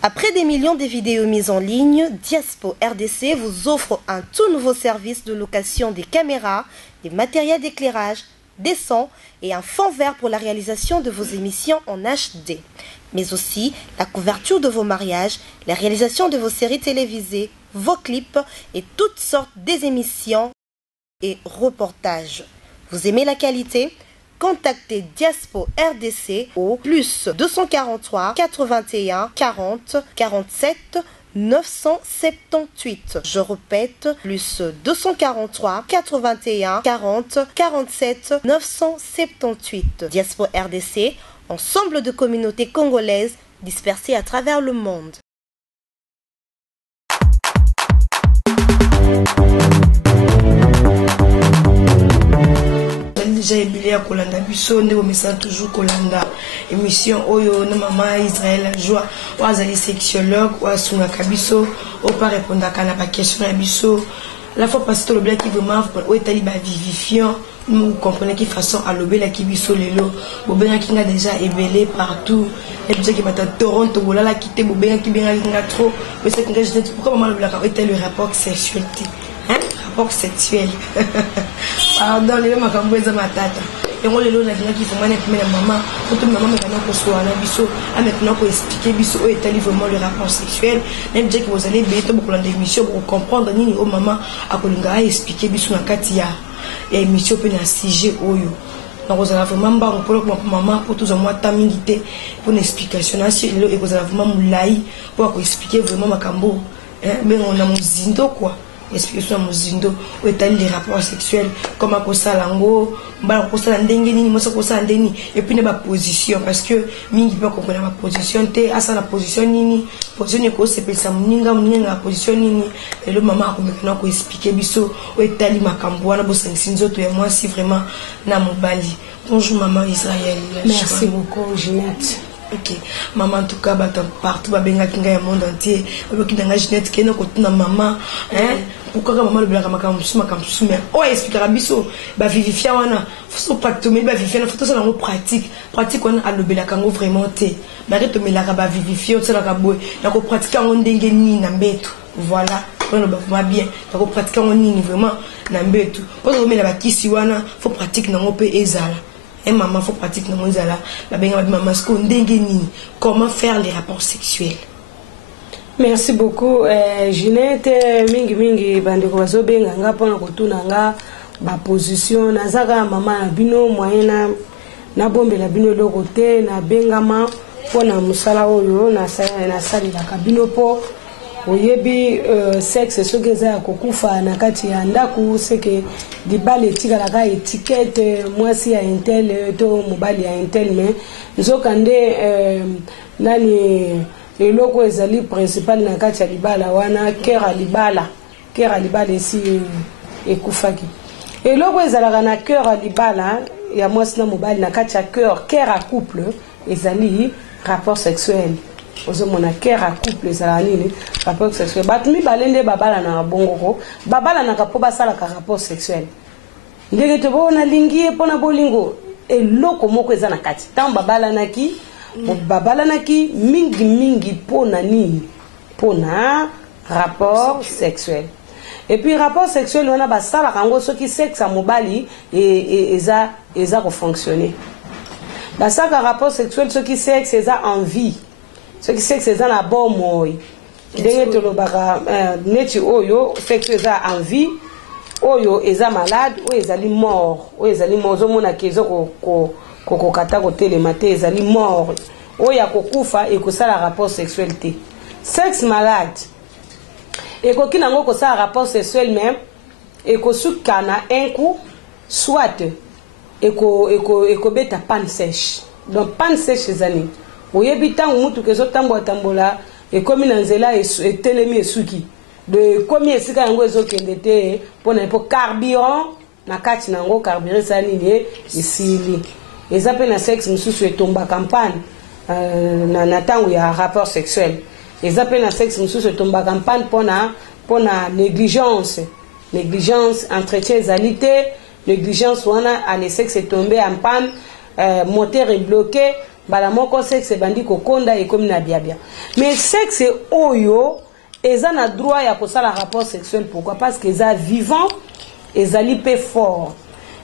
Après des millions de vidéos mises en ligne, Diaspo RDC vous offre un tout nouveau service de location des caméras, des matériels d'éclairage, des sons et un fond vert pour la réalisation de vos émissions en HD. Mais aussi la couverture de vos mariages, la réalisation de vos séries télévisées, vos clips et toutes sortes des émissions et reportages. Vous aimez la qualité? Contactez Diaspo RDC au plus 243 81 40 47 978. Je répète, plus 243 81 40 47 978. Diaspo RDC, ensemble de communautés congolaises dispersées à travers le monde. Déjà ébélé à Kolanda Bisso, on est toujours Kolanda. Émission Oyo, no maman Israël joie, ou azali sexologue, ou asunga kabiso, ou pas répondre à la question à Bisso. La fois passée, le black qui vraiment, ou est allé vivifiant, nous comprenons qui façon à l'obé la kibiso lelo, ou bien qui a déjà ébélé partout. Et puis qui va à Toronto, ou là la quitter, ou bien qui vient trop, mais c'est que je dis pourquoi maman le black était le rapport sexuel. Rapport sexuel. Pardon, les gens m'ont dit ma tata. Et on les lois qui font mal la maman. Quand maman maintenant qu'on soit là, biso, maintenant qu'on explique biso est vraiment le rapport sexuel. Même dire que vous allez bien beaucoup dans l'émission pour comprendre ni au maman à kolinga expliquer biso na katia. Et émission peut na sujet oyo. Donc vous allez vraiment pas pour maman pour tous en moi tamilité pour une explication ainsi et vous allez vraiment moulai pour expliquer vraiment makambo. Mais on a mon zindo quoi. Explication muzindo ou étali les rapports sexuels comme à kosa lango mbala kosa ndenge nini moso kosa ndeni et puis na position parce que mingi pas comprendre ma position te asa la position nini position ko se pesa muninga la position nini et le maman ko maintenant ko expliquer biso ou étali makambo na bo sensinzo to et moi si vraiment na mobali. Bonjour maman Israël. Merci beaucoup Ginette. Ok, maman en tout cas partout va bien kinga ya monde entier. Avec une Ginette qui est notre maman, hein? Pourquoi maman le blague makamsu mais oh expliquera biso ba vivifia wana faut pas te mettre ba vivifia faut ça dans pratique on a le bela kango vraiment té ba reto me la ba vivifia ça la kaboy na ko pratiquer on ndenge ni na mbeto voilà on va bien na ko pratiquer on ni vraiment na mbeto pour que me la ba kisi wana faut pratique na ngope ezala. Et maman faut pratiquer dans là la benga maman ce qu'on dégaine comment faire les rapports sexuels. Merci beaucoup Ginette mingi bandeko bazobenga nga pona kotuna nga ba position nazaka maman na bino moyena na bombe la bino loko te na bengama pona musala oyo na sali la kabino po oyebi sexe soki eza ya kokufa na kati ya ndaku seke libala etikalaka étiquette mwasi ya intel to mobali ya intel me nzokande nani eloko ezali principal na kati ya libala wana kera libala esi ekufaki eloko ezalaka na kera libala ya mwasi na mobali na kati ya kera à couple ezali rapport sexuel. Ozomona kera à couple ezala nini rapport sexuel batu mibalende babala na bongoko babala na kapo basala ka rapport sexuel ndenge to bona lingi pona bolingo eloko moko eza na kati tant babala naki mingi pona nini pona rapport sexuel. Et puis rapport sexuel wana basala kango soki sexe a mobali eza ko fonctionner basaka rapport sexuel soki sexe eza envie. Ce qui c'est que c'est un bon mot. Ndenge tolobaka neti oyo sexe eza envie, oyo eza malade, oyo ezali mort, zomona kezo ko kata ko telema te ezali mort. Oyo akokufa ekosala rapport sexuel te. Sexe malade. Ekoki nango kosala rapport sexuel même ekosukana un coup soit ekobeta panne sèche. Donc panne sèche ezali oyebi tango mutu kezo tambola ekomi na nzela etelemi esuki de komi esika yango ezokende te pona po carburant na kati nango carburant sali ne esili eza pe na sexe mususu etomba campagne na tango ya rapport sexuel eza pe na sexe mususu etomba campagne pona négligence entretien ezalité négligence wana ale sexe tombé en panne moteur est bloqué mbala moko sexe bandi kokonda ekomi na biabia. Mais sexe oyo eza na droit ya kosala rapport sexuel. Pourquoi? Parce que eza vivant, ezali pe fort,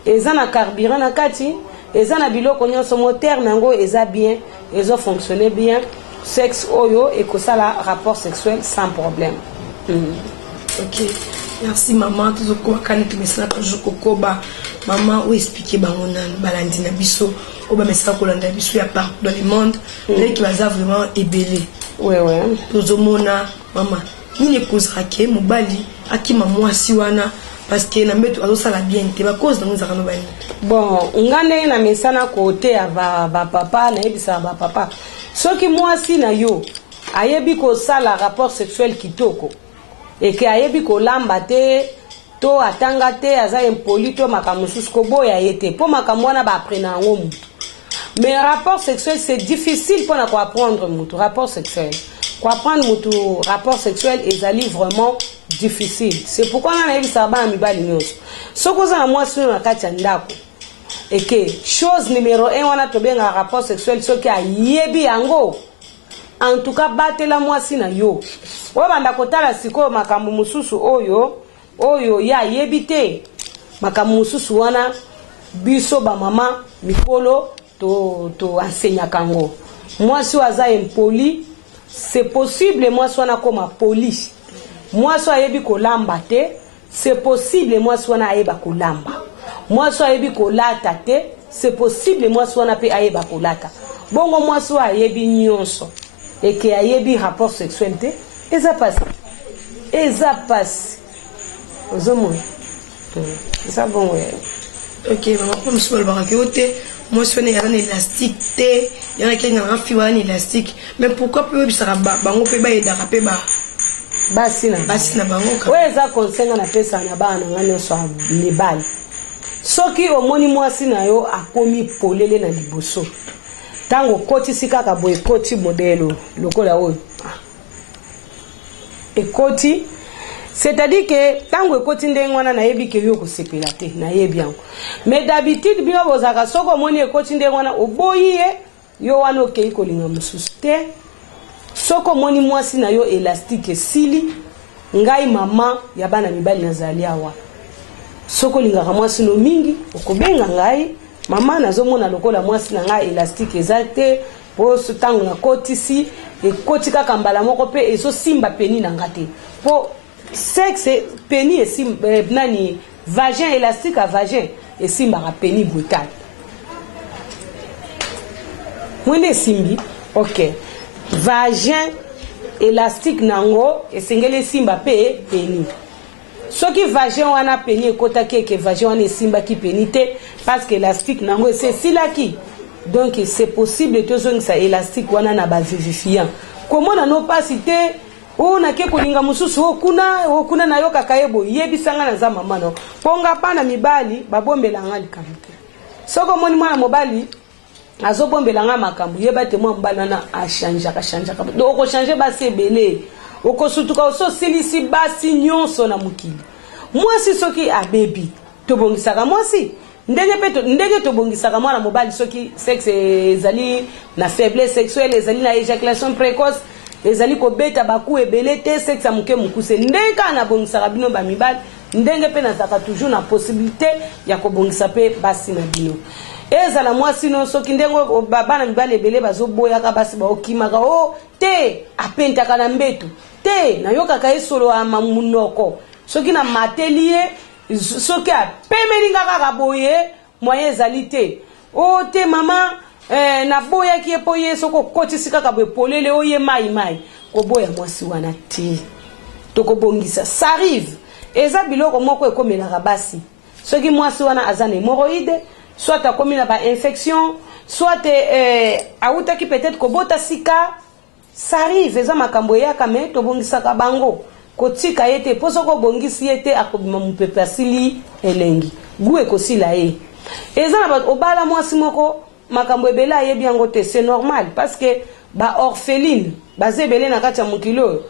eza na carburant na kati, eza na biloko nyonso moteur nango eza bien, ezo fonctionner bien. Sexe oyo ekosala rapport sexuel sans problème. Ok, merci maman. Toujours quoi quand tu me sens toujours kokoba maman ou expliquer bango na balandi na biso ou ba message kolanda biso ya partout dans le monde qui va vraiment ébélé. Ouais. Toujours mona maman ni ne causera que mobali akima mwasi wana parce que na metu azosala bien te ba cause dans nzaka no bani. Bon, ngane na mesana côté ya ba papa na ebisa ba papa. Soki mwasi na yo ayebi ko sala rapport sexuel kitoko et que ayebi ko lamba te to atanga te aza impoli to makamususu ko boya yete po makamwana ba aprena ngo mutu. Mais rapport sexuel c'est difficile pour na ko apprendre mutu rapport sexuel. Ko apprendre mutu rapport sexuel ezali vraiment difficile. C'est pourquoi na ebisa ba mibali nyonso. Soko za mwasi na kati ya ndako et que chose numéro 1 wana tobenga rapport sexuel soki ayebi yango en tout cas batela mwasi na yo oyo banda kotala sikoyo makambo mususu oyo ya ayebi te makambo mususu wana biso ba mama mikolo to enseigne kango mwasi waza impoli c'est possible mwasi wana koma poli mwasi ayebi kolamba te c'est possible mwasi wana ayeba kolamba mwasi ayebi kolata te c'est possible mwasi wana pe ayeba kolata bongo mwasi ayebi nyonso et que ayebi rapport sexuel te eza passe ozomona ça bon ouais. Ok maman comme sur le baraque ote moi je suis un élastique te il y en a qui ont un fil élastique mais pourquoi peut ça bango pe ba edaka pe ba basi na bango ka ouais eza konsenga na pesa na bana ngane so mibali soki omoni mwasi na yo akomi polele na liboso tango koti sikaka boye koti modelo lokola oyo ekoti c'est-à-dire que tango ekoti ndenge wana nayebi ke yo kosepela te nayebi yango mais d'habitude bino bozaka soko omoni ekoti ndenge wana oboyi ye yo wana okei kolinga mosusu te soko omoni mwasi na yo élastique esili ngai mama ya bana mibali nazali awa soko lingaka mwasi no mingi okobenga ngai mama nazomona lokola mwasi na ngai élastique ezate po tango na kotisi ekoti kaka mbala moko pe ezo simba peni na ngate po sexe peni esimba nani vagin élastique à vagin esimba ka peni brutal mwende simbi ok vagin élastique nango esengeli simba pe peni soki vagin wana peni ekota ke vagin wana esimba ki peni te parce que élastique nango c'est silaki donc c'est possible to zongisa élastique wana na ba vivifiant comment na no pasité o na ke kolinga mususu okuna na yo kakayebo yebisanga na za mama no ponga pana mibali babombela ngali kampe soko moni mwana mobali azobombela nga makambo yeba te mwa mbala na achanja donc ko changer ba sebele okosutuka oso silisi basi nyonso na mukili mwasi soki abebi tobongisaka mwasi ndenge tobongisaka mwana mobali soki sexe ezali na faiblesse sexuelle ezali na éjaculation précoce ezali kobeta baku ebele te sexe amuke mukuse ndenge kana bongisaka bino ba mibali ndenge pe nazaka toujours na possibilité ya kobongisa pe basi na bino ezala mwasi no soki ndengo bana mibali ebele bazoboyaka basi baokimaka o te apentaka na mbetu te nayokaka esolo ya mamunoko soki na matelie soki apemeli kaka boye moyen ezali te o te mama na boya ki epo ye soko kotisi kaka boye polele oye mai koboya mwasi wana te tokobongisa ça arrive eza biloko moko ekomelaka basi soki mwasi wana aza na hémorroïde soit akomi na ba infection soit autaki peut-être kobota sika ça arrive eza makambo yaka me tobongisaka bango kotika yete poso ko bongisi yete akobima mupepe asili elengi gu ekosila ye eza na obala mwasi moko makambo ebela yebi yango te c'est normal parce que ba orpheline bazebele na kati ya mukilo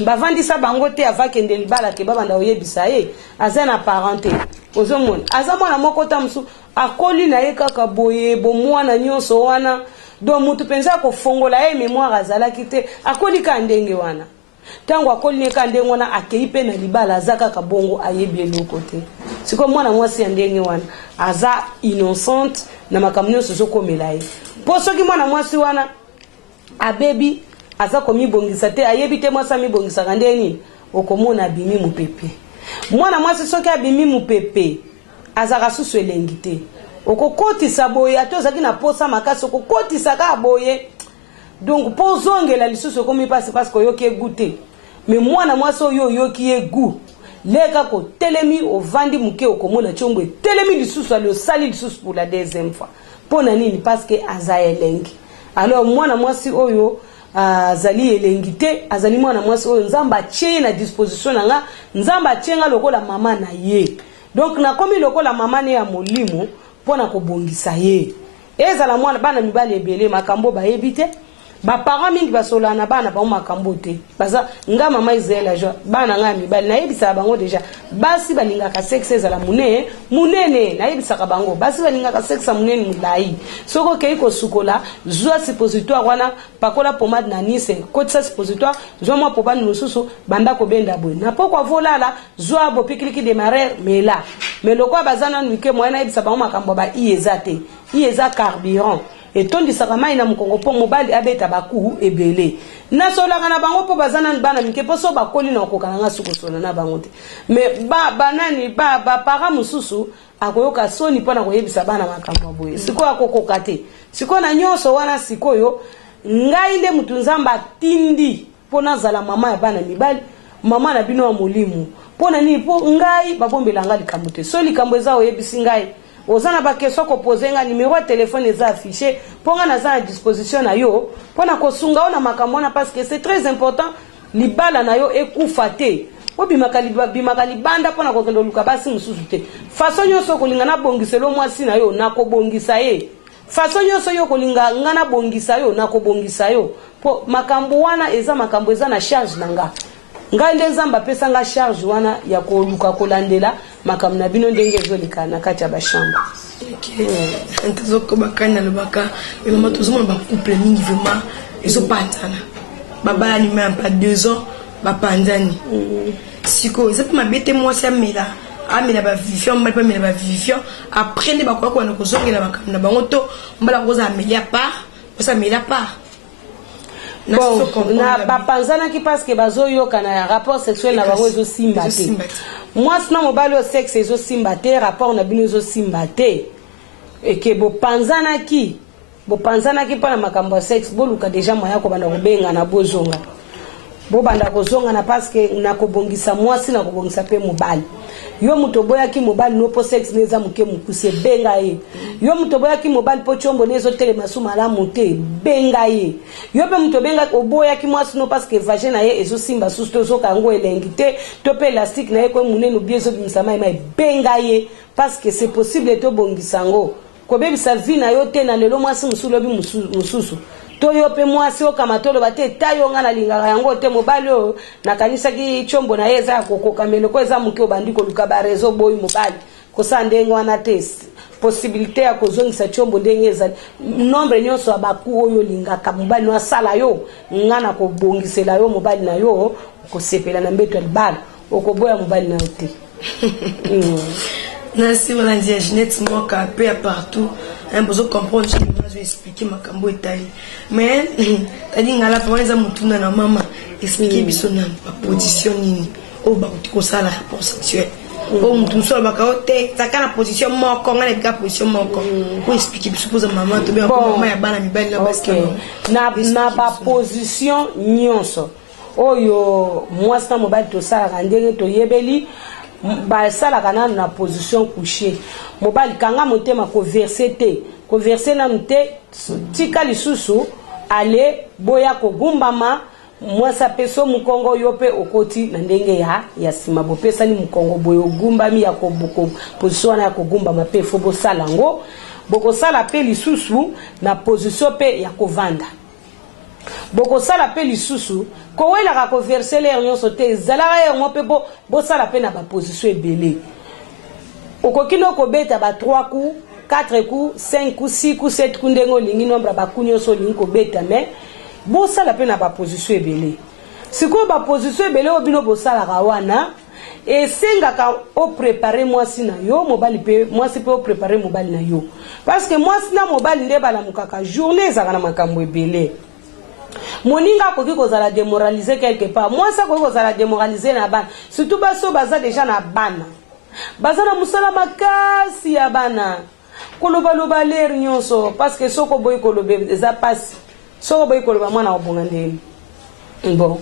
bavandisa bango te avakende libala ke babanda oyebisa ye aza na parenté ozomona aza mwana moko tamusu akoli na ye kaka boye bomwana nyonso wana donc mutu penza ko fongola mémoire azala kite akoli ka ndenge wana tango akoli ne ka ndenge wana akei pe na libala azaka ka bongo ayebi eloko te siko mwana mwasi ya ndenge wana aza innocente na makamno soso komela ye po soki mwana mwasi wana abebi aza komibongisa te ayebi te mwasi amibongisa kandeni okomona abimi mupepe mwana mwasi soki abimi mupepe azaka susu elengi te okokotisa boye atozaki na posa makasi okokotisa ka boye donc po zongela lisusu komi pasi parce que yoki egute mais mwana mwasi oyo yoki egu leka ko telemi ovandi muke okomona chombo telemi lisusu ali osali lisusu pour la deuxième fois pona nini parce que aza elengi alors mwana mwasi oyo azali elengi te azali mwana mwasi oyo nzamba tie na disposition nanga nzamba tienga lokola mama na ye donc na komi lokola mama ne ya molimo pona ko bongisa ye ezala mwana bana mibali ebele makambo ba ebite ba parents mingi basolana bana ba makambo te baza nga mama Israel jo bana nga mibali na yebisa bango deja basi balinga ka sexe ezala munene na yebisa ka bango basi balinga ka sexe munene mulai soko ke iko sukola zwa suppositoire wana pakola pomade na nise kotisa suppositoire zwa mwa popani lususu banda ko benda boy na pokwa volala zwa bo pikiliki de marer mela meloko bazana nuke mwana yebisa bango makambo ba iezate ieza carburant etondi sakama ina mukongo po mobali abeta baku ebele na sola kana bango po bazana bana mike poso bakoli na kokanga suko sola na bango te mais banani para mususu akoyoka soni pona koyebisa bana makambo boye siko akokoka te siko na nyoso wana sikoyo ngai nde mutunzamba tindi pona zala mama ya bana mibali mama na bino wa mulimu pona ni po ngai babombela ngali kamute soli kambo zao yebisi ngai ozana ba question ko poser nga numéro de téléphone eza affiché ponga na za disposition na yo pona ko sunga ona makamona parce que c'est très important libala na yo ekufa te obimaka libanda pona ko kendo luka basi mususu te façon nyonso ko lingana bongiselo mwasi na yo na ko bongisa ye façon nyonso yo ko linga ngana bongisa yo na ko bongisa yo po makambo wana eza makambo eza na charge nanga ngande nzamba pesa nga charge wana ya ko luka ko landela makambo na bino ndenge ezolika na kati ya bashamba ntazo ko bakana lobaka et maman tozoma ba couple mingi vraiment ezopatana babala ni même pas 2 ans bapandani siko c'est pas mabete moi ça mela amela ba vivion mal pas mela ba vivion après ne bakwa ko na kozongela makambo na bango to mbala koza amelia part ça mela part. Bon, na bapanzana ki parce que bazoyo kana rapport sexuel na bango ezo simbate. Moi sina mobali o sexe ezo simbate rapport na bino ezo simbate. Et que bo panzana ki pana makambo sexe boluka deja moya ko banda kobenga na bozonga. Bo banda kozonga na parce que na kobongisa mwasi na kobongisa pe mobali. Yo mutoboya ki mobali no po sexe neza muke mukuse benga ye. Yo mutoboya ki mobali po chombo nezo telema suma la mute benga ye. Yo pe mutobenga oboya ki mwasi no parce que vagin na ye ezo simba susto zo kango elengite to pe elastique na ye ko munene biezo bimsama mai benga ye parce que c'est possible to bongisango. Ko bebisa vi na yo te na lelo mwasi musulobi mususu. Toyo pe mwasi okamatolo bate tayo nga na lingaka yango te mobali o na kanisa ki chombo na yeza kokoka meloko eza muke obandiko luka barezo boy mobali kosa ndenge wana test possibilité ya kozongisa chombo ndenge eza nombre nyonso abaku oyo lingaka mobali no sala yo ngana ko bongisela yo mobali na yo ko sepela na mbeto libala okoboya mobali na te. Nancy Walandia Jeanette Moka peu partout un besoin comprendre ce que je vais expliquer ma cambo italie mais tadi ngala pa wanza mutuna na mama expliquer biso na position nini o ba ko sala rapport sexuel o mutu so ba ka ote takana position moko ngala bika position moko o expliquer biso poza mama to bien mama ya bana mibali na parce que na ba position nyonso oyo mwasi na mobali to sala ndenge to yebeli ba sala kana na position couchée mobali kanga motema ko verser na mute tika lisusu ale boya ko gumbama mwasa peso mukongo yope okoti na ndenge ya sima bo pesa ni mukongo boyo gumbami ya ko boko position ya ko gumbama pe fo bo salango boko sala pe lisusu na position pe ya ko vanda boko sala pe lisusu ko wela ka ko verser les nyonso te zalaka yango pe bo sala pe na ba position ebele okokino ko beta ba 3 coups 4 coups 5 coups 6 coups 7 coups ndengo lingi nombre ba kunyo so lingi ko beta mais bo sala pe na ba position ebele siko ba position ebele obino bo sala kawana et sengaka o préparer moi si na yo mobali pe moi si pe o préparer mobali na yo parce que moi si na mobali nde bala mukaka journée za kana makambo ebele moninga koki kozala démoraliser quelque part moi ça koki kozala démoraliser na bana surtout baso baza déjà na bana baza na musala makasi ya bana koloba loba l'air nyonso parce que soko boy kolobe eza passe soko boy koloba mwana obonga ndeni bon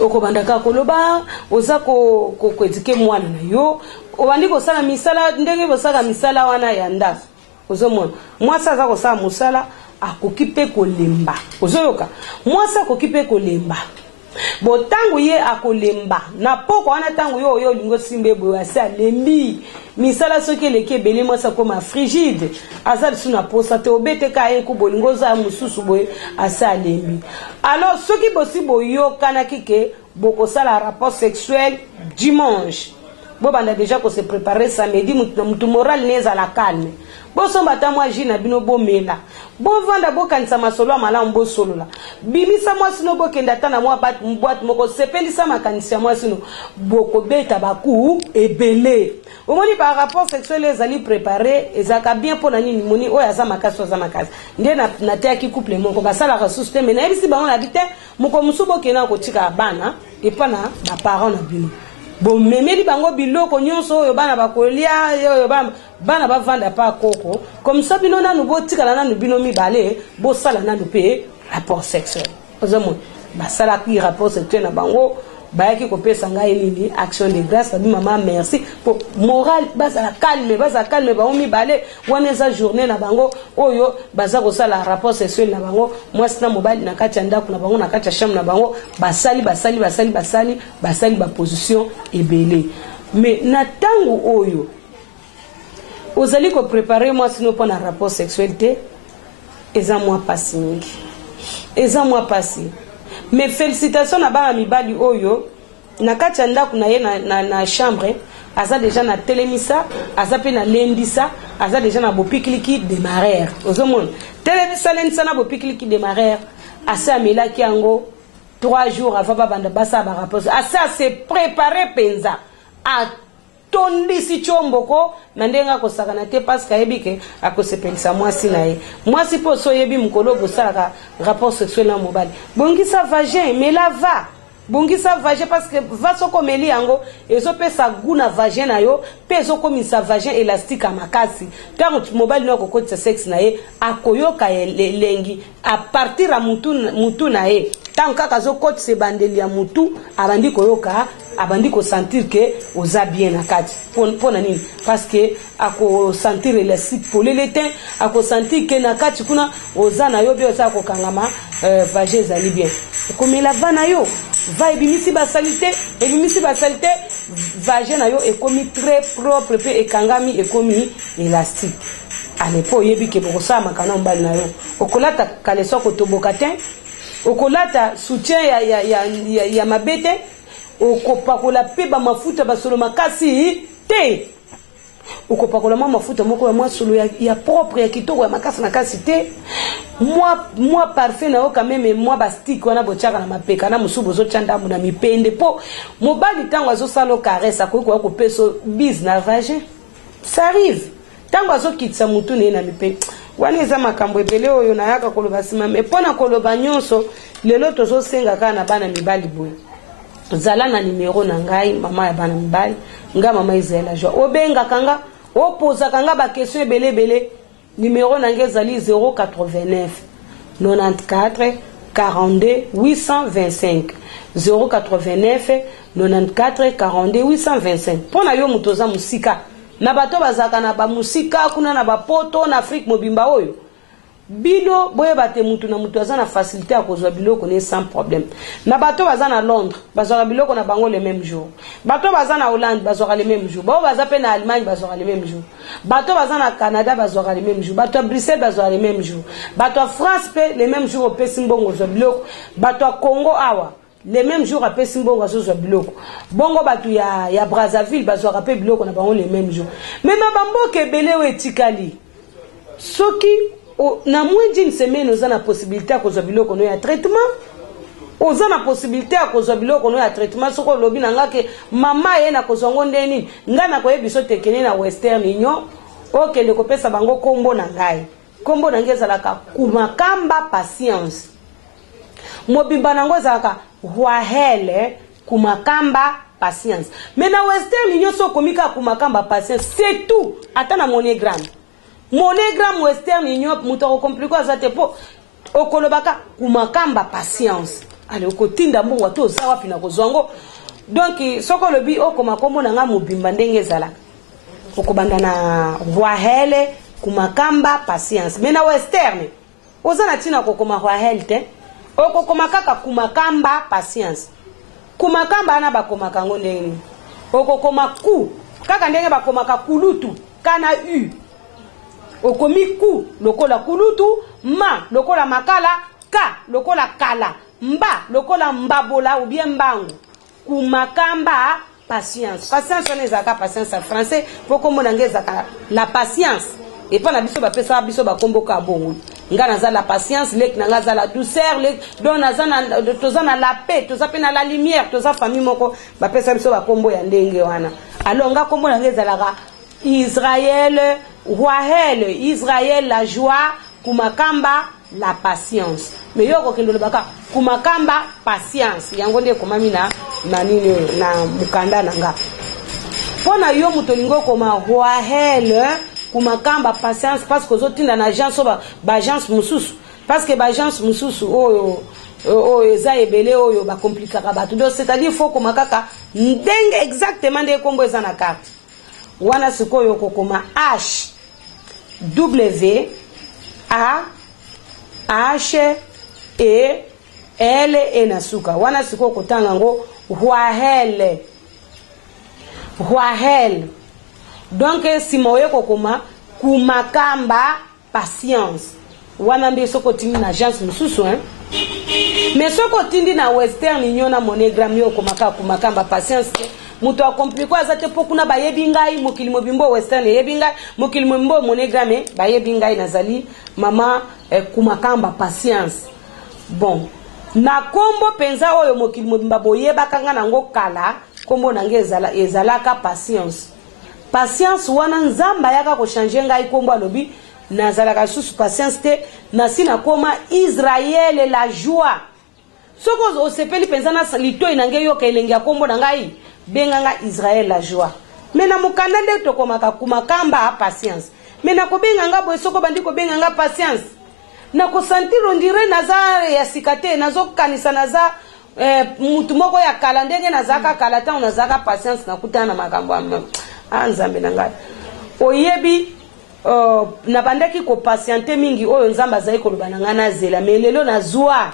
okobandaka koloba oza ko etike mwana na yo obandi kosala misala ndenge bosaka misala wana ya ndako ozomona mwasi aza kosala musala akoki pe kolemba ozoyoka mwasi akoki pe kolemba bo tangu ye akolemba na poko wana tangu yo oyo lingo simbe boyo ase alembi misala soki eleki ebele mwasi akoma frigide aza lisu na posa te obete ka ye kubo lingo za mosusu boye ase alembi alors soki bosi boyokanaki ke bokosala rapport sexuel dimanche bobanda déjà ko se préparer samedi mutu moral nezala calme bosomba ta mwa jina bino bomela bovanda bokanisa masolo ya malamu bosolola bimisa mwasi no bokenda ta na mwa boîte moko sepelisa makanisi ya mwasi no bokobeta baku ebele omoni par rapport sexuel ezali préparé ezaka bien pona nini moni oyo aza makasi oza makasi nde nateyaki couple moko basalaka susu te me nayebisi bango na bite moko mosu bokenda kotika bana epa na baparent na bino bon memeli bango biloko nyonso oyo bana bakolia oyo bana bavanda pa koko comme ça bino nanu botikala nanu bino mibale bosala nanu pe rapport sexuel ozomona basalaki rapport sexuel na bango bayaki kopesa ngai nini action de grâce babi mama merci pour moral bazala calme bango mibale wana eza journée na bango oyo baza kosala rapport sexuel na bango mwasi na mobali na kati ya ndako na bango na kati ya chambre na bango basali ba position ebele mais na tango oyo ozali ko préparer mwasi no pona rapport sexuel te eza mwa pasi mingi eza mwa pasi mais félicitations na bana mibali oyo na kati ya ndako na ye na chambre aza déjà na telemisa aza pe na lendisa aza déjà na bopikiliki démarrer ozomona telemisa lendisa na bopikiliki démarrer asa amelaki yango 3 jours avant babanda basa ba rapport asa se préparer penza a tondisi chomboko na ndenga kosakana te parce kayebi ke akosepelisa mwasi na ye mwasi po so yebi mukolo bosalaka rapport sexuel na mobali bongisa vagin mais la va bongisa vagin parce que va soko meli yango ezopesa guna vagin na yo pe ezokomisa vagin élastique a makasi tango mobali no kokotisa sexe na ye akoyoka lengi a partir a mutu na ye tango kaka zokotisa bandeli ya mutu abandi koyoka abandi ko sentir que oza bien na kati pona nini parce que ako sentir élastique pour le teint ako sentir que na kati kuna oza na yo bi oza ko kangama vagin ezali bien comme la va na yo va ebimisi ba salité vagin na yo ekomi très propre pe ekangami ekomi élastique à l'époque yebi ke bokosa makana mbali na yo okolata kaleso ko toboka te okolata soutien ya mabete okopakola pe ba mafuta basolo makasi te okopakola mafuta moko ya mwasolo ya propre ya kitoko ya makasi na kasi te moi parfait na yo quand même moi bastique wana bochaka na mapeka na musubo zo chandamu na mipende po mobali tango azosala caresse akoki ko peso bis na vagin ça arrive tango azokitisa mutu ne na mipende wana eza makambo ebele oyo na yaka koloba sima me pona koloba nyonso lelo tozosenga kana bana mibali boye zala na numéro na ngai mama ya bana mibali nga mama Israël Joie obenga kanga opoza kanga ba question ebele numéro na ngai zali 089 94 42 825 089 94 42 825 pona yo mutoza musika na bato bazaka na ba musika kuna na ba poto na Afrique mobimba oyo bino boye bate mutu na mutu azana facilité à kozwa biloko ne sans problème na bato bazana Londres bazwa biloko na bango le même jour bato bazana Hollande bazwa le même jour bo baza pe na Allemagne bazwa le même jour bato bazana Canada bazwa le même jour bato Bruxelles bazwa le même jour bato France pe le même jour au Pesimbongo zo biloko bato Congo awa le même jour à Pesimbongo zo biloko bongo bato ya Brazzaville bazwa pe biloko na bango le même jour mais mabambo ke belé etikali soki na moins d'une semaine oza na possibilité ya kozwa biloko no ya traitement oza na possibilité ya kozwa biloko no ya traitement soko olobi na nga ke mama ye na kozwa ngo nde nini nga na koyebi so tekene na Western Union okende kopesa bango kombo na ngai kombo na ngai ezalaka Kumakamba Patience mobimba nango ezalaka Rahele Kumakamba Patience mais na Western Union so komika Kumakamba Patience c'est tout ata na monogramme Western Union muto compliqué azate po okolobaka Kumakamba Patience ale okotinda mbongo to sawa pina kozwango donc soko lobi okoma kombo na nga mobimba ndenge ezala okobanda na Rahele Kumakamba Patience mais na Western ozana tina kokoma Rahele te okokoma kaka Kumakamba Patience Kumakamba ana bakomaka ngo ndenge okokoma ku kaka ndenge bakomaka kulutu kana u okomi ku lokola kulutu ma lokola makala ka lokola kala mba lokola mbabola ou bien mbangu Kumakamba Patience on est à patience en français pour comme on la patience et pas na biso ba pesa biso ba kombo ka bongo nga naza la patience lek na ngaza la douceur lek don naza na toza na la paix toza pe na la lumière toza famille moko ba pesa biso ba kombo ya ndenge wana alors nga kombo na ngeza la Israël Rahele Israël la joie Kumakamba la patience mais yoko kendo baka Kumakamba Patience yango nde komami na nini na mukanda nanga pona yo mutolingo koma Rahele Kumakamba Patience parce que ozotinda na agence ba agence mususu parce que ba agence mususu oyo eza ebele oyo ba compliquera ba tout c'est-à-dire faut komakaka ndenge exactement nde kombo eza na carte wana sikoyo kokoma H W A H E L E nasuka wana siko kotanga ngo Rahele donc si moye kokoma Kumakamba Patience wana mbe soko tindi na agence mususu mais soko tindi na Western Union na monogramme yo komaka Kumakamba Patience muto akomplike azate pokuna bayebi ngai mokili mobimbo Western yebi ngai mokili mobimbo monogramme bayebi ngai nazali mama Kumakamba Patience bon na kombo penza oyo mokili mobimba boyeba kanga nango kala kombo nange ezalaka Patience wana nzamba yaka ko changer ngai kombo alobi nazalaka susu Patience te nasina koma Israël la joie soko osepeli penza na lito inange yo kelenge ya kombo na ngai benganga Israël la joie mais na mukanda nde tokomaka Kumakamba Patience mais na kobenganga boye soko bandi kobenganga Patience na ko sentir on dirait naza ya sikate nazo kanisa naza mutu moko ya kala ndenge nazaka kala ta nazaka Patience na kutana makambo anzambe na ngai oyebi na bandaki ko patiente mingi oyo nzamba zai ko lubana ngana zela melelo na zwa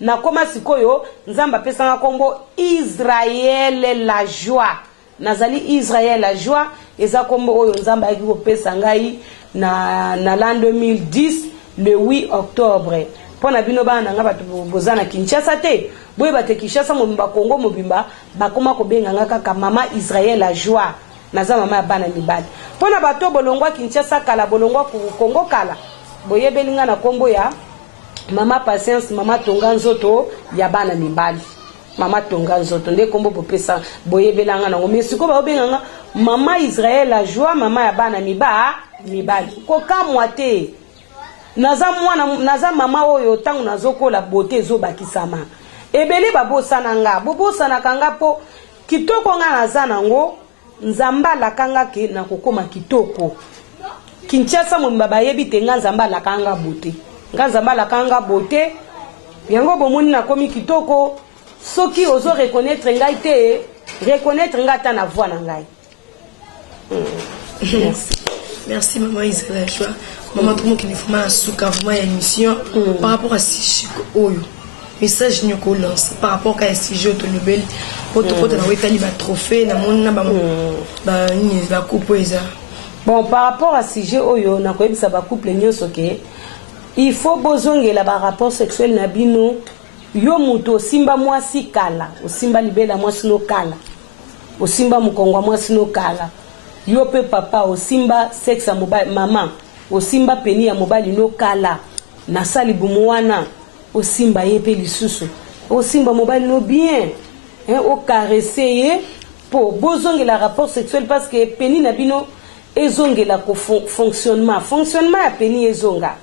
na koma sikoyo nzamba pesa kombo Israël la joie nazali Israël la joie eza kombo oyo nzamba yaki ko pesa ngai na l'an 2010 le 8 octobre pona bino bana nga batu bozana Kinshasa te boye bate Kinshasa mobimba Kongo mobimba bakoma ko benga nga kaka mama Israël la joie naza mama bana mibali pona bato bolongwa Kinshasa kala bolongwa Kongo kala boye belinga na kombo ya mama Patience mama tonga nzoto ya bana mibali mama tonga nzoto nde kombo bopesa boye belanga nango mesiko ba obenga nga mama Israël la joie mama ya bana mibali ko kamwa te naza mama oyo tangu nazokola bote ezobakisama ebele babosana nga bobosana kanga po kitoko nga naza nango nzamba lakanga ke na kokoma kitoko Kinshasa momba bayebi te nga nzamba lakanga bote nga nzamba lakanga bote yango bomoni na komi kitoko soki ozo reconnaître ngai te reconnaître nga ta na voix na ngai merci maman Israël Joie maman tout le monde qui nous fait souka vraiment émission par rapport à si oyo message nyoko lance par rapport à si je te le bel pour te côté na wetali ba trophée na mona ba ni ba coupe eza bon par rapport à sujet oyo na koyebisa ba couple nyoso ke il faut bozongela ba rapport sexuel na bino yo muto simba mwasi kala osimba libela mwasi no kala osimba mukongwa mwasi no kala yo pe papa osimba sexe mobile maman osimba peni ya mobali no kala na sali bumuana osimba yepe lisusu osimba mobali no bien o caresser pour bozongela rapport sexuel parce que peni na bino ezongela ko fonctionnement ya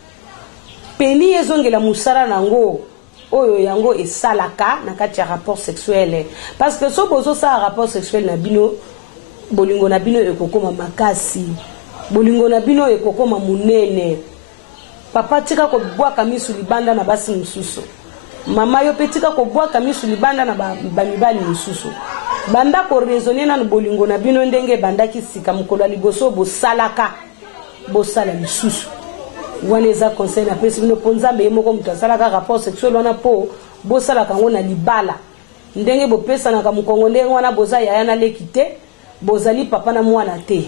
peni ezongela musala nango oyo yango esalaka na kati ya rapport sexuel parce que so bozo sa rapport sexuel na bino bolingo na bino ekokoma makasi bolingo na bino ekokoma munene papa tika ko bwaka misu libanda na basi mususu mama yo petika ko bwaka misu libanda na bamibali mususu banda ko raisonner na bolingo na bino ndenge banda kisika mukolo liboso bosala mususu wana eza conseil na pesi bino ponzambe moko mutu asalaka rapport sexuel wana po bosala kango na libala ndenge bopesa na kamukongo ndenge wana boza yaya na lekite bozali papa na mwana te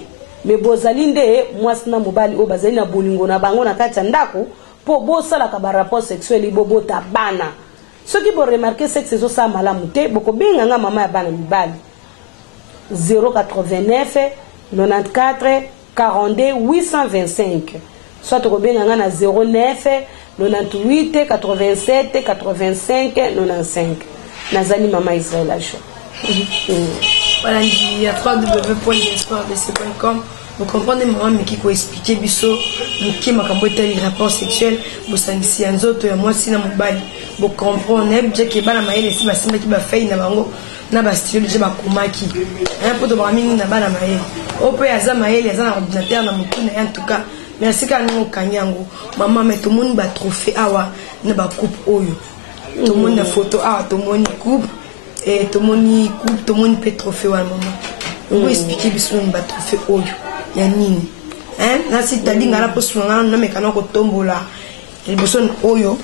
me bozali nde mwasi na mobali o bazali na bolingo na bango na kati ya ndako po bosala ka ba rapport sexuel bobota bana soki bo remarquer sexe zo sa malamu te boko benga nga mama ya bana mibali 089 94 42 825 soit to benga nga na 09 98 87 85 95 nazali mama Israël Acho. Voilà, il y a www.diasporabc.com. Vous comprenez, maman, mais qui peut expliquer, biso, qui m'a camboté les rapports sexuels, vous sangisi en autres, moi, si na mobile, vous comprenez, bien que bala maïle, si ma sima qui m'a fait, na bango, na bastille, j'ai ma kumaki. Un peu de braming, na bala maïle. Au peu, yaza maïle, yaza na ordinateur, na mokune, en tout cas. Merci quand nous, kanyango. Maman, mais tout le monde va trophée, awa, na ba coupe oyo. Tout le monde a photo, awa, tout le monde coupe. Et tout le monde coupe, tout le monde peut trophée, maman. Vous expliquez, biso, na ba trophée oyo. Yanini hein na si tadi ngala po sunga na mekana ko tombola liboso oyo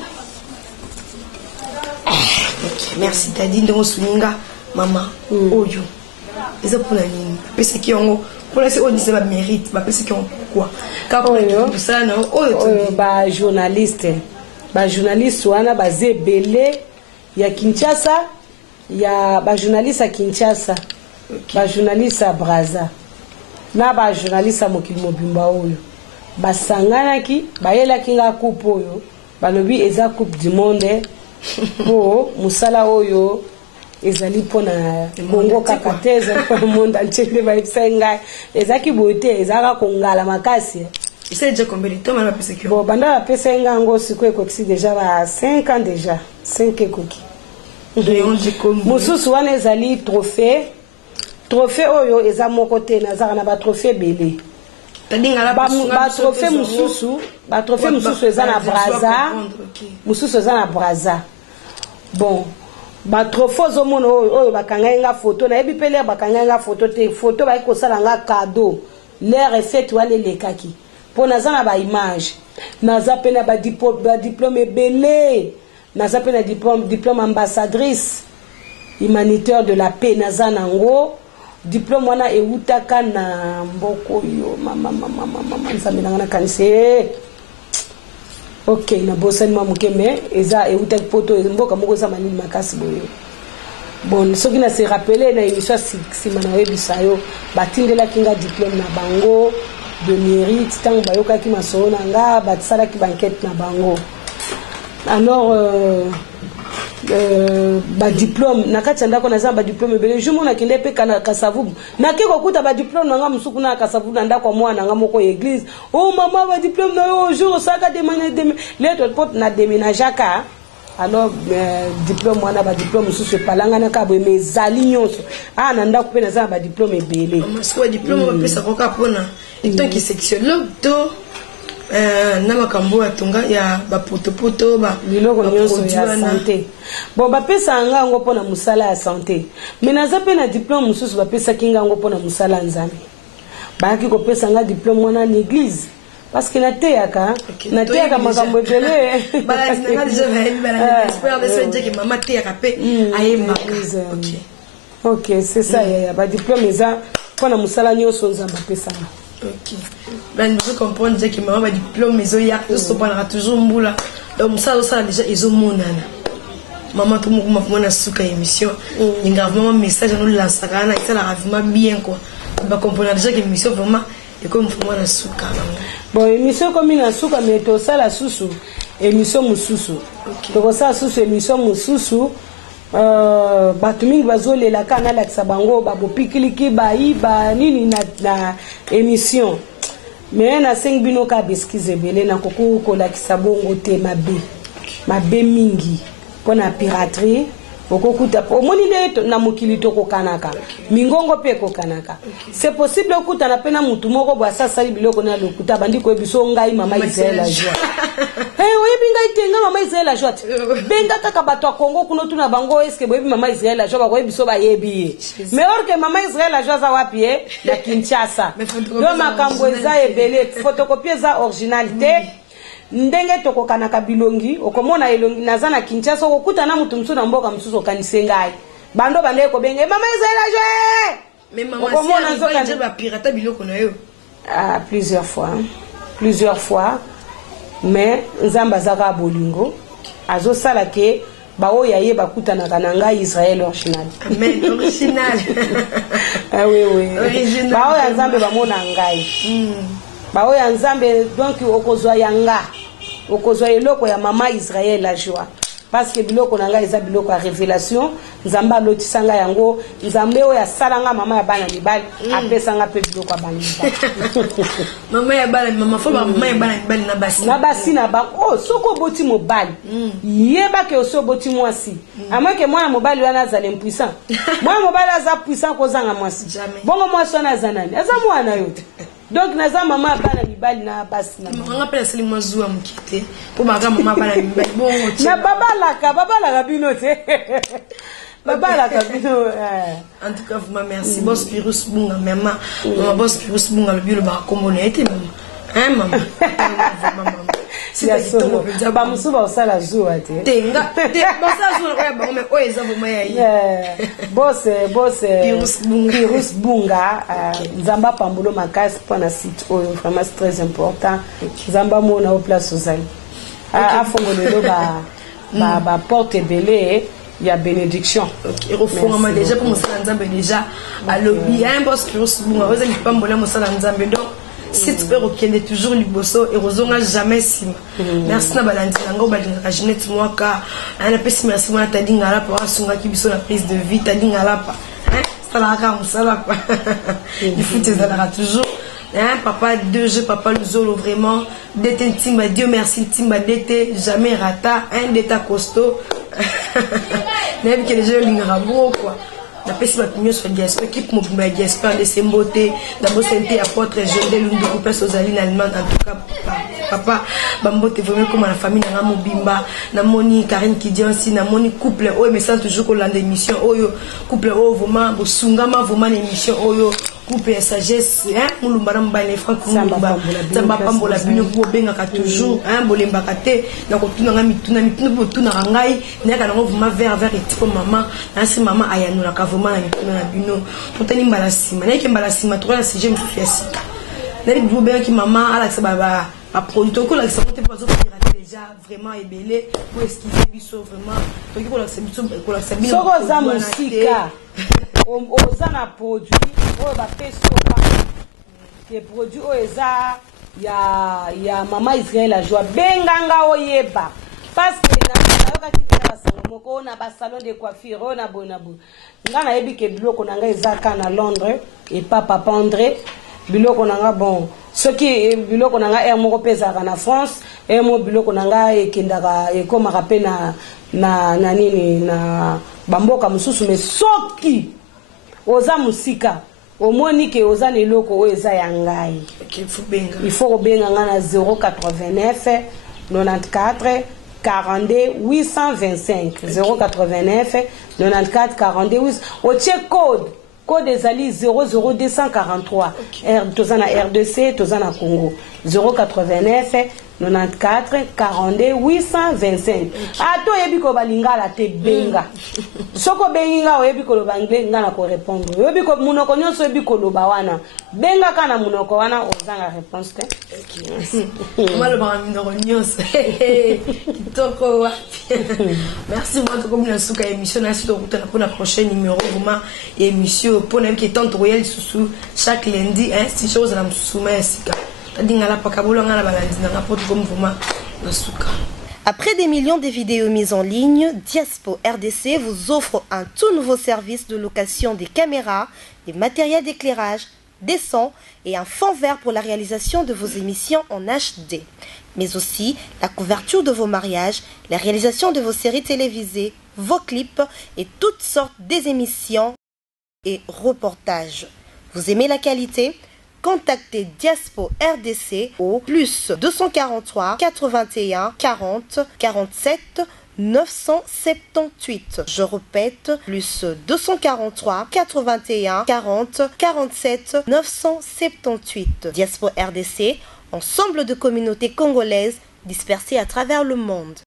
ok merci tadi ndongo sunga mama oyo eza pour la nini pese ki ongo pour laisser on dit ba mérite ba pese ki on quoi ka oyo ça na oyo ba journaliste wana ba zebele ya Kinshasa ya ba journaliste à Kinshasa ba journaliste à Brazza na ba journaliste mokili mobimba oyo basanganaki bayelaki nga coupe oyo balobi eza coupe du monde po musala oyo ezali pona bongo kakateza po monde entier ba isenga ezaki boite ezaka kongala makasi c'est déjà combien de temps mala pese ki bon banda la pese nga ngo siko koksi déjà ba 5 ans déjà 5 ekoki mususu wana ezali trophée oyo eza moko te nazaka na ba trophée belé ba trophée mususu eza na Brazza bon ba trophée zo mono oyo bakanga nga photo na ebi pele bakanga nga photo te photo ba ko sala nga cadeau l'air est fait wale lekaki po nazana ba image naza pena ba diplôme belé naza pena diplôme ambassadrice humanitaire de la paix nazana ngo diplôme wana eutaka na mboko yo mama nzambe na kanise ok na bosani ma mukeme eza eutaki poto mboka moko za manini makasi boyo bon soki na se rappeler na émission sima na webisa yo batindelaki nga diplôme na bango de mérite tango bayokaki masolo na nga batisalaki banquête na bango alors ba diplôme na kati ndako na za ba diplôme bele jumo na kinde pe kana kasavubu na kiko kuta ba diplôme na nga musuku na kasavubu na ndako mwana nga moko église oh mama ba diplôme na yo jour saka de lettre pot na déménageaka alors diplôme wana ba diplôme mususu palanga na ka bo mezali nyonso na ndako pe na za ba diplôme bele parce que diplôme ba pesa koka pona tant que sexologue to na makambo atunga ya ba poto ba biloko nyonso ya santé bon ba pesa nga ngo pona musala ya santé mais naza pe na diplôme mususu ba pesa kinga ngo pona musala nzambe ba ki ko pesa nga diplôme wana na église parce que na teyaka makambo ebele ba na déjà ba espère de se dire que maman teyaka pe ayemba ok c'est ça ya ba diplôme za pona musala nyonso nzambe pesa nga. Ok. Ben, vous comprenez que maman a diplôme, mais il y a toujours mboula. Donc, ça déjà, ils ont mon nana. Maman, tout le monde m'a fait une émission. Il y a vraiment un message à nous lancer. Il y a vraiment bien quoi. Vous comprenez déjà que l'émission, vraiment, et comme moi la souka. Bon, émission comme une souka, mais tout ça la sous émission mususu. Donc ça sous émission mususu. Batumi bazole la kana la sabango babo pikiliki bai ba nini na émission. Mais na 5 bino ka beskize belé na koko ko la kisabongo te mabe mingi pona piraterie. Okokuta omoni le na mokili to kokanaka mingongo pe kokanaka c'est possible okuta na pena mutu moko bwa sasa biloko na lokuta bandiko ebiso ngai mama Israël la joie oyebi ngai tenga mama Israël la joie benga kaka bato ya Congo kuno tuna bango eske boyebi mama Israël la joie bakoyebi biso bayebi mais or que mama Israël la joie za wapi na Kinshasa do makambo eza ebele photocopie za originalité ndenge tokokanaka bilongi okomona elongi nazana Kinshasa okuta na mutu msusu na mboka msusu okanise ngai bando bande ko benge mama Israël la joie mais maman okomona nzoka ba pirata biloko na yo plusieurs fois mais nzamba zaka bolingo azosala ke bao yaye bakutana kananga Israël original amen original ah oui bao ya nzambe bamona ngai bao ya nzambe donc okozwa yanga okozwa eloko ya mama Israël la joie parce que biloko nanga eza biloko ya révélation nzamba lotisanga yango nzambe oya salanga mama ya bana mibali apesanga pe biloko ya bana mibali mama ya bana mama fo mama ya bana mibali na basi na ba oh soko boti mobali yeba ke oso boti mwasi amwe ke mwana mobali wana azale impuissant mwana mobali aza puissant kozanga mwasi bongo mwasi wana azanani aza mwana yote. Donc naza mama bana mibali na basi na mama pela seli mwazuwa mukite po baka mama bana mibali bongo na babalaka bino te babalaka bino en tout cas vraiment merci boss Pirus Bunga maman boss Pirus Bunga le bilo ba kombo na ete maman maman si ba musuba osala zuwa te tenga basa zuwa kwa ba me oeza vuma ya yi boss Pirus Bunga nzamba pambulo makasi pona site oyo vraiment c'est très important nzamba mona au place ozali afongolelo ba porte belé il y a bénédiction. OK, refonds déjà pour Moussa Nzambe déjà à lobby un boss Pirus Bunga ozali pambola Moussa Nzambe donc si tu peux requêter toujours liboso et rozonga jamais sima merci na balandi nango balinga Jeanette Mwaka ana pesi merci mwana tadinga la pour asunga kibiso la prise de vie tadinga la pa ça la ka musala pa il faut te zala toujours papa 2G papa Luzolo vraiment d'été timba Dieu merci timba d'été jamais rata un d'état costaud même que les gens linga beau quoi la personne qui mieux sur diaspora équipe mon diaspora de semboté d'abord santé apôtre Jendel une coupe aux allemand en tout cas papa bambote vraiment comme la famille na mobimba na moni Karine qui dit aussi na moni couple oh mais ça toujours qu'on lande émission oyo couple oh vraiment bosungama vraiment émission oyo couple sagesse mulumba na les francs mulumba zamba pambola bino ko benga ka toujours bolemba kate na ko tuna nga mituna botuna ngai na ka ngo vraiment vers et maman na si maman ayanula ka vraiment na mituna na bino potani mbala sima na ke mbala sima to la CG mfiasi na li bo benga ki maman ala sa baba a produit ko la sa pote pas déjà vraiment ébélé pour esquiver biso vraiment to ko la sa biso ko la sa bino soko za musika ozana produit oyo bapesoka ke produit oyo eza ya mama Israël la joie benganga oyeba parce que nayoka kitana basango moko na basalon de coiffure na bonabo nga nayebi ke biloko nanga eza ka na Londres et papa André biloko nanga bon soki biloko nanga er moko pezaka na France et mo biloko nanga ekendaka ekomaka pe na nini na bamboka mususu mais soki oza musika omoni ke oza neloko oyo eza ya ngai il faut benga ngana 089 94 42 825 089 94 42 8 otie code ezali 00243 tozana RDC tozana Congo 089 94 42 825. Ato yebi ko balingala te benga. Soko benga oyebi ko lobangle ngana ko répondre. Yebi ko munoko nyonso yebi ko lobawana. Benga kana munoko wana ozanga réponse te. Moi le munoko nyonso. Kitoko wapi. Merci moi to comme la souka émission na sito kutana pour la prochaine numéro vraiment émission pour n'aime qui est tant royal sous chaque lundi hein si chose na msuma sika. Tadingala pakabolo ngana balandi na rapport comme vraiment na souka. Après des millions de vidéos mises en ligne, Diaspo RDC vous offre un tout nouveau service de location des caméras, des matériels d'éclairage, des sons et un fond vert pour la réalisation de vos émissions en HD. Mais aussi la couverture de vos mariages, la réalisation de vos séries télévisées, vos clips et toutes sortes des émissions et reportages. Vous aimez la qualité ? Contactez Diaspo RDC au plus 243 81 40 47 978. Je répète, plus 243 81 40 47 978. Diaspo RDC, ensemble de communautés congolaises dispersées à travers le monde.